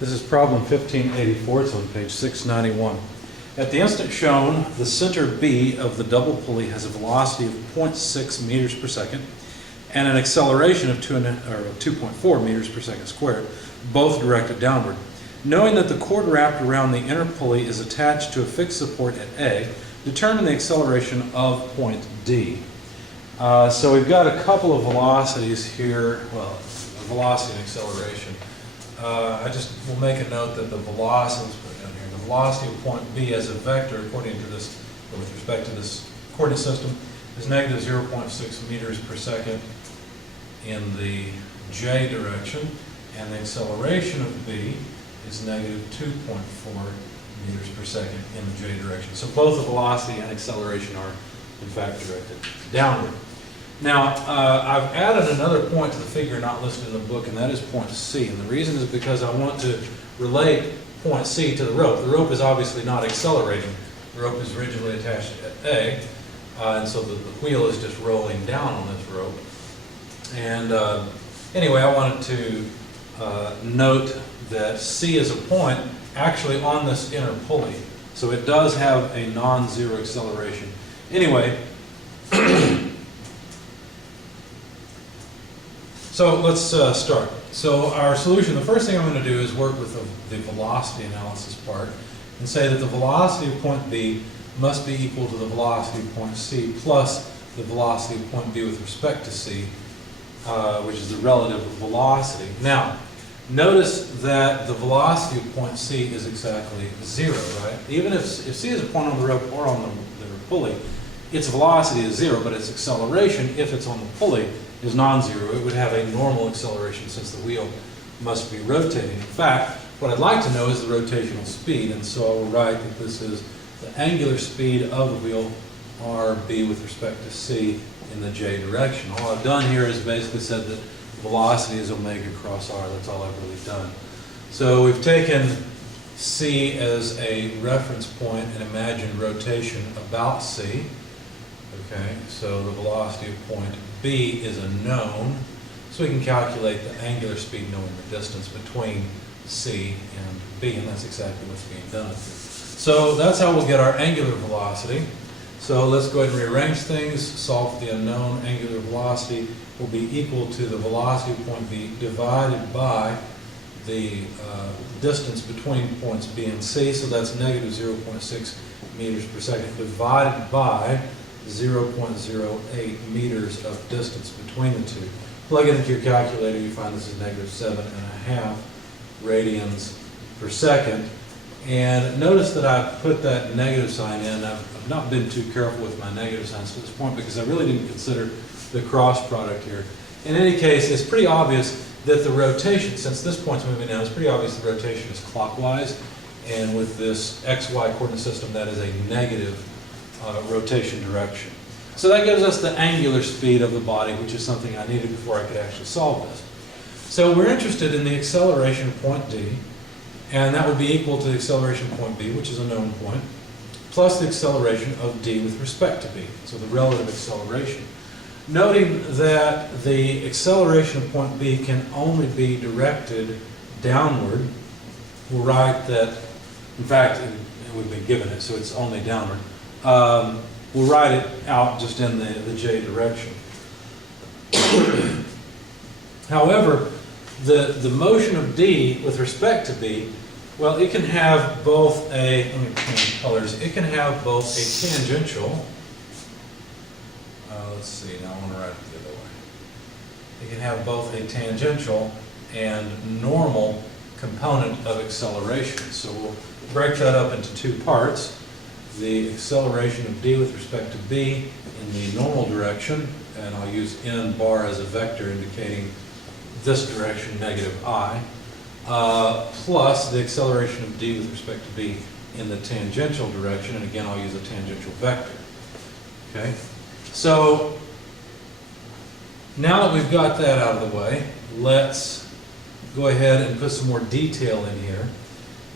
This is problem 1584. It's on page 691. At the instant shown, the center B of the double pulley has a velocity of 0.6 meters per second and an acceleration of 2.4 meters per second squared, both directed downward. Knowing that the cord wrapped around the inner pulley is attached to a fixed support at A, determine the acceleration of point D. So we've got a couple of velocities here, well, velocity and acceleration. I just will make a note that the velocity, let's put it down here, the velocity of point B as a vector according to this, or with respect to this coordinate system, is negative 0.6 meters per second in the J direction, and the acceleration of B is negative 2.4 meters per second in the J direction. So both the velocity and acceleration are in fact directed downward. Now, I've added another point to the figure not listed in the book, and that is point C. And the reason is because I want to relate point C to the rope. The rope is obviously not accelerating. The rope is rigidly attached at A, and so the wheel is just rolling down on this rope. And anyway, I wanted to note that C is a point actually on this inner pulley. So it does have a non-zero acceleration. Anyway, so let's start. So our solution, the first thing I'm going to do is work with the velocity analysis part and say that the velocity of point B must be equal to the velocity of point C plus the velocity of point B with respect to C, which is the relative velocity. Now, notice that the velocity of point C is exactly 0, right? Even if C is a point on the rope or on the pulley, its velocity is 0, but its acceleration, if it's on the pulley, is non-zero. It would have a normal acceleration since the wheel must be rotating. In fact, what I'd like to know is the rotational speed, and so I will write that this is the angular speed of the wheel, RB, with respect to C in the J direction. All I've done here is basically said that velocity is omega cross R. That's all I've really done. So we've taken C as a reference point and imagined rotation about C. Okay, so the velocity of point B is a known, so we can calculate the angular speed knowing the distance between C and B, and that's exactly what's being done here. So that's how we'll get our angular velocity. So let's go ahead and rearrange things. Solve for the unknown. Angular velocity will be equal to the velocity of point B divided by the distance between points B and C, so that's negative 0.6 meters per second divided by 0.08 meters of distance between the two. Plug it into your calculator, you find this is negative 7.5 radians per second. And notice that I put that negative sign in. I've not been too careful with my negative signs to this point because I really didn't consider the cross product here. In any case, it's pretty obvious that the rotation, since this point's moving down, it's pretty obvious the rotation is clockwise. And with this XY coordinate system, that is a negative rotation direction. So that gives us the angular speed of the body, which is something I needed before I could actually solve this. So we're interested in the acceleration of point D, and that would be equal to the acceleration of point B, which is a known point, plus the acceleration of D with respect to B, so the relative acceleration. Noting that the acceleration of point B can only be directed downward, we'll write that, in fact, we've been given it, so it's only downward. We'll write it out just in the J direction. However, the motion of D with respect to B, well, it can have both a, let me change colors, it can have both a tangential, let's see, now I want to write it the other way. It can have both a tangential and normal component of acceleration. So we'll break that up into two parts. The acceleration of D with respect to B in the normal direction, and I'll use n bar as a vector indicating this direction, negative I, plus the acceleration of D with respect to B in the tangential direction, and again I'll use a tangential vector. Okay, so now that we've got that out of the way, let's go ahead and put some more detail in here,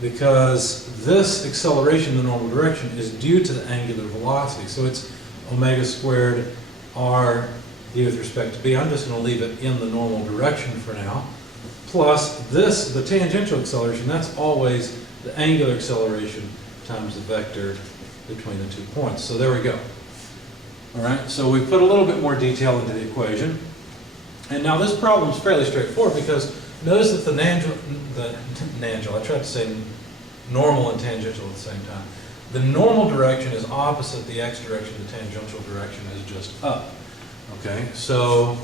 because this acceleration in the normal direction is due to the angular velocity. So it's omega squared R D with respect to B. I'm just going to leave it in the normal direction for now, plus this, the tangential acceleration, that's always the angular acceleration times the vector between the 2 points. So there we go. All right, so we put a little bit more detail into the equation. And now this problem is fairly straightforward because notice that I tried to say normal and tangential at the same time. The normal direction is opposite the x direction, the tangential direction is just up. Okay, so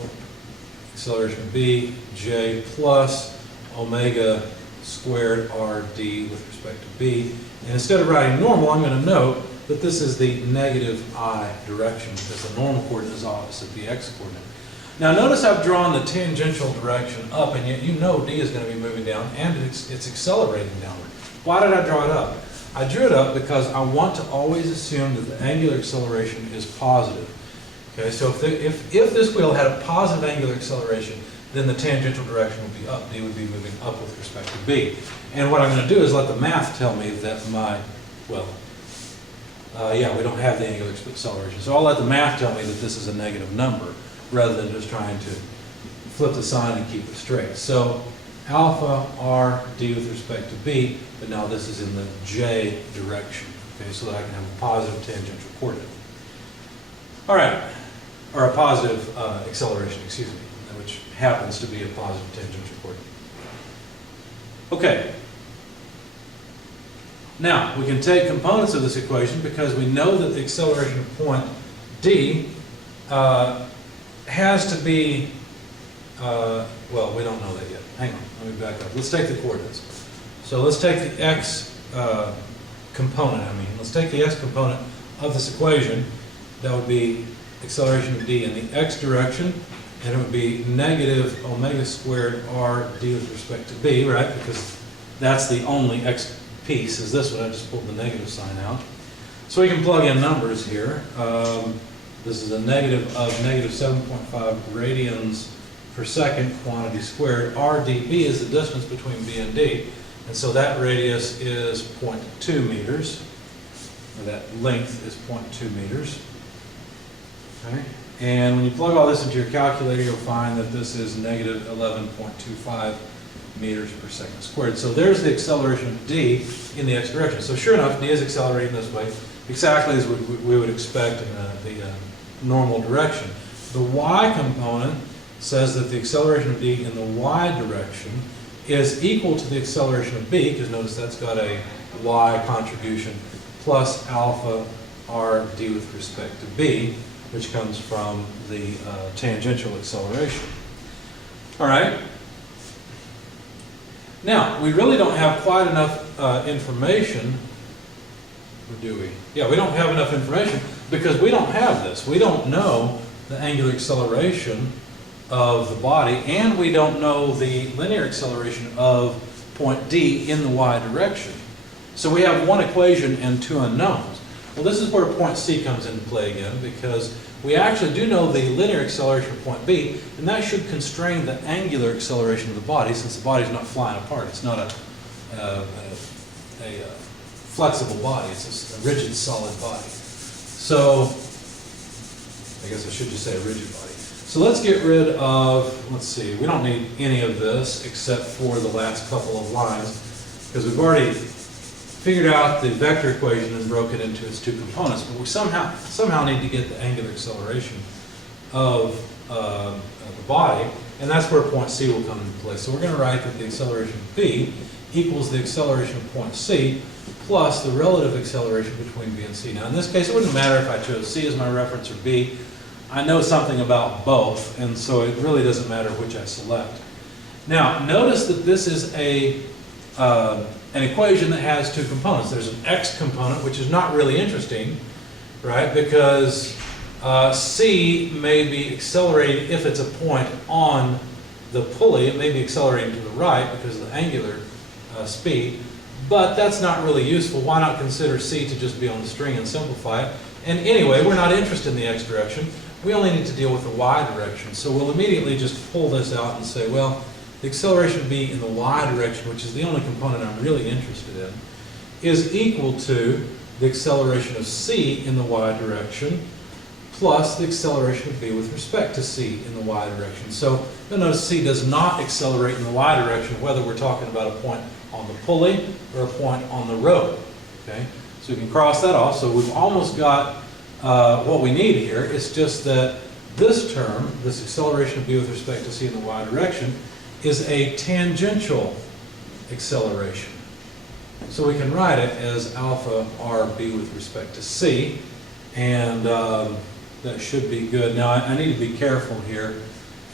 acceleration b, j plus omega squared rd with respect to b. And instead of writing normal, I'm going to note that this is the negative I direction because the normal coordinate is opposite the x coordinate. Now notice I've drawn the tangential direction up, and yet you know d is going to be moving down and it's accelerating downward. Why did I draw it up? I drew it up because I want to always assume that the angular acceleration is positive. Okay, so if this wheel had a positive angular acceleration, then the tangential direction would be up. D would be moving up with respect to b. And what I'm going to do is let the math tell me that we don't have the angular acceleration. So I'll let the math tell me that this is a negative number rather than just trying to flip the sign and keep it straight. So alpha r d with respect to b, but now this is in the j direction, okay, so that I can have a positive tangential coordinate. All right, or a positive acceleration, excuse me, which happens to be a positive tangential coordinate. Okay. Now, we can take components of this equation because we know that the acceleration of point D has to be, well, we don't know that yet. Hang on, let me back up. Let's take the coordinates. So let's take the x component, let's take the x component of this equation. That would be acceleration of D in the x direction, and it would be negative omega squared r d with respect to b, right? Because that's the only x piece, is this one. I just pulled the negative sign out. So we can plug in numbers here. This is a negative of negative 7.5 radians per second quantity squared. R dB is the distance between B and D. And so that radius is 0.2 meters. Or that length is 0.2 meters. Okay. And when you plug all this into your calculator, you'll find that this is negative 11.25 meters per second squared. So there's the acceleration of D in the x direction. So sure enough, D is accelerating this way, exactly as we would expect in the normal direction. The y component says that the acceleration of D in the y direction is equal to the acceleration of B, because notice that's got a y contribution, plus alpha r d with respect to B, which comes from the tangential acceleration. All right. Now, we really don't have quite enough information, or do we? Yeah, we don't have enough information because we don't have this. We don't know the angular acceleration of the body, and we don't know the linear acceleration of point D in the y direction. So we have one equation and two unknowns. Well, this is where point C comes into play again, because we actually do know the linear acceleration of point B, and that should constrain the angular acceleration of the body, since the body's not flying apart. It's not a flexible body. It's a rigid, solid body. So, I guess I should just say a rigid body. So let's get rid of, let's see, we don't need any of this except for the last couple of lines, because we've already figured out the vector equation and broke it into its two components, but we somehow need to get the angular acceleration of the body, and that's where point C will come into play. So we're going to write that the acceleration of B equals the acceleration of point C plus the relative acceleration between B and C. Now in this case, it wouldn't matter if I chose C as my reference or B. I know something about both, and so it really doesn't matter which I select. Now notice that this is an equation that has two components. There's an x component, which is not really interesting, right? Because C may be accelerating, if it's a point on the pulley, it may be accelerating to the right because of the angular speed, but that's not really useful. Why not consider C to just be on the string and simplify it? And anyway, we're not interested in the x direction. We only need to deal with the y direction. So we'll immediately just pull this out and say, well, the acceleration of B in the y direction, which is the only component I'm really interested in, is equal to the acceleration of C in the y direction plus the acceleration of b with respect to c in the y direction. So you'll notice c does not accelerate in the y direction, whether we're talking about a point on the pulley or a point on the road. Okay? So we can cross that off. So we've almost got what we need here. It's just that this term, this acceleration of b with respect to c in the y direction, is a tangential acceleration. So we can write it as alpha rb with respect to c, and that should be good. Now I need to be careful here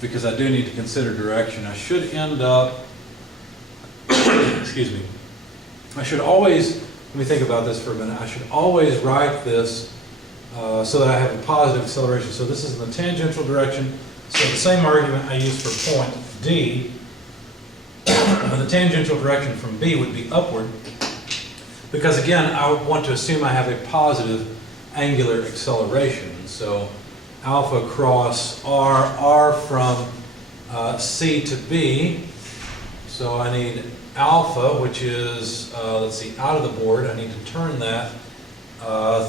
because I do need to consider direction. I should end up, excuse me, I should always, let me think about this for a minute, I should always write this so that I have a positive acceleration. So this is in the tangential direction. So the same argument I used for point D, the tangential direction from B would be upward, because again, I would want to assume I have a positive angular acceleration. So alpha cross r from C to B. So I need alpha, which is, let's see, out of the board. I need to turn that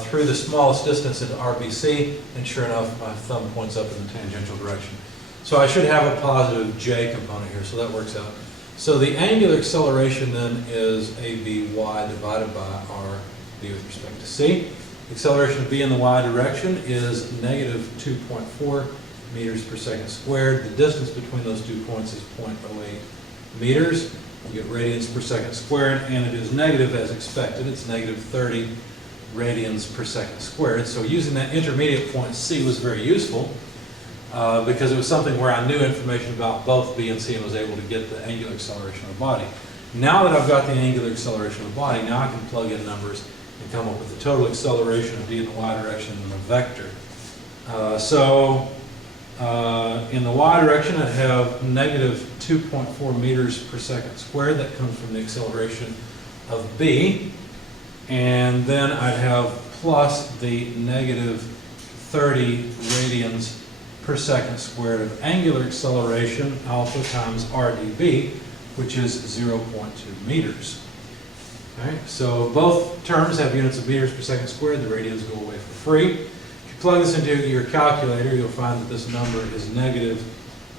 through the smallest distance into RBC, and sure enough, my thumb points up in the tangential direction. So I should have a positive J component here, so that works out. So the angular acceleration then is ABY divided by RB with respect to C. The acceleration of B in the Y direction is negative 2.4 meters per second squared. The distance between those 2 points is 0.08 meters. We get radians per second squared, and it is negative as expected. It's negative 30 radians per second squared. So using that intermediate point C was very useful because it was something where I knew information about both B and C and was able to get the angular acceleration of the body. Now that I've got the angular acceleration of the body, now I can plug in numbers and come up with the total acceleration of D in the Y direction in a vector. In the Y direction, I'd have negative 2.4 meters per second squared. That comes from the acceleration of B. And then I'd have plus the negative 30 radians per second squared of angular acceleration, alpha times RdB, which is 0.2 meters. Okay, so both terms have units of meters per second squared. The radians go away for free. If you plug this into your calculator, you'll find that this number is negative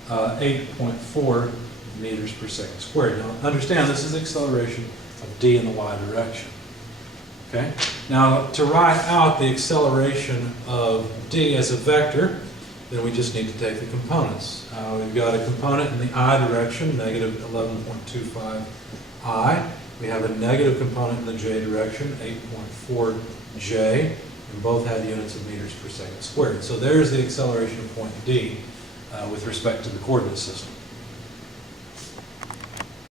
8.4 meters per second squared. Now understand, this is acceleration of D in the Y direction. Okay? Now to write out the acceleration of D as a vector, then we just need to take the components. We've got a component in the I direction, negative 11.25 I. We have a negative component in the J direction, 8.4 J, and both have units of meters per second squared. So there's the acceleration of point D with respect to the coordinate system.